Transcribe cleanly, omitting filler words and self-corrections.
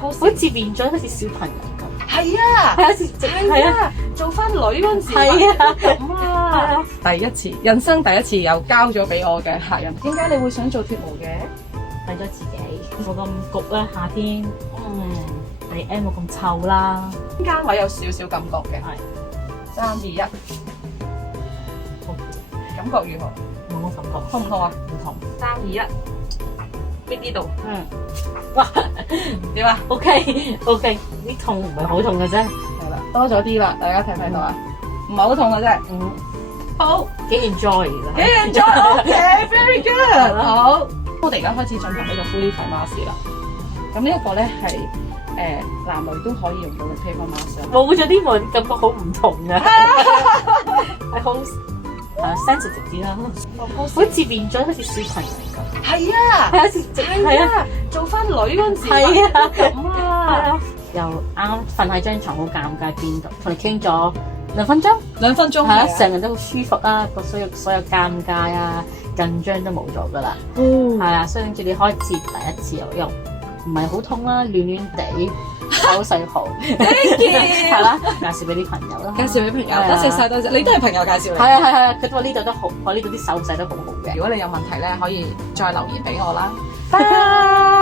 好似變咗好似小朋友咁。係啊，係係啊，做翻女嗰陣時係啊咁啊，第一次人生第一次又交咗俾我嘅客人。點解你會想做脫毛嘅？為咗自己冇咁焗啦，夏天你 M 冇咁臭啦。中間位有少少感覺嘅，係3、2、1，感覺如何？冇乜感覺，痛唔痛啊？唔痛。 3、2、1，搣呢度哇點啊？ ，OK，啲痛唔係好痛嘅啫。係啦，多咗啲啦，大家睇唔睇到啊？唔係好痛嘅啫。好，幾 enjoy 㗎。幾 enjoy，OK，very good。好，我哋而家開始進行呢個 fully face mask 啦。咁呢一個咧係男女都可以用到嘅 paper mask 啦。冇咗啲紋，感覺好唔同嘅，係好sensitive 啲啦，好似變咗好似小朋友咁。係啊，係啊，係啊，做翻女嗰陣時係啊，咁啊，又啱瞓喺張床好尷尬，邊度同你傾咗2分鐘， 2分鐘係啊，成日都好舒服啦，個所有尷尬啊、緊張都冇咗噶啦，係啊，所以跟住你開始第一次又唔係好痛啦，暖暖地，手勢好，係啦，介紹俾啲朋友啦，介紹俾朋友，多謝晒，多謝，你都係朋友介紹嚟。係啊，佢都話呢度都好，我呢度啲手勢都好好嘅。如果你有問題咧，可以再留言俾我啦。拜。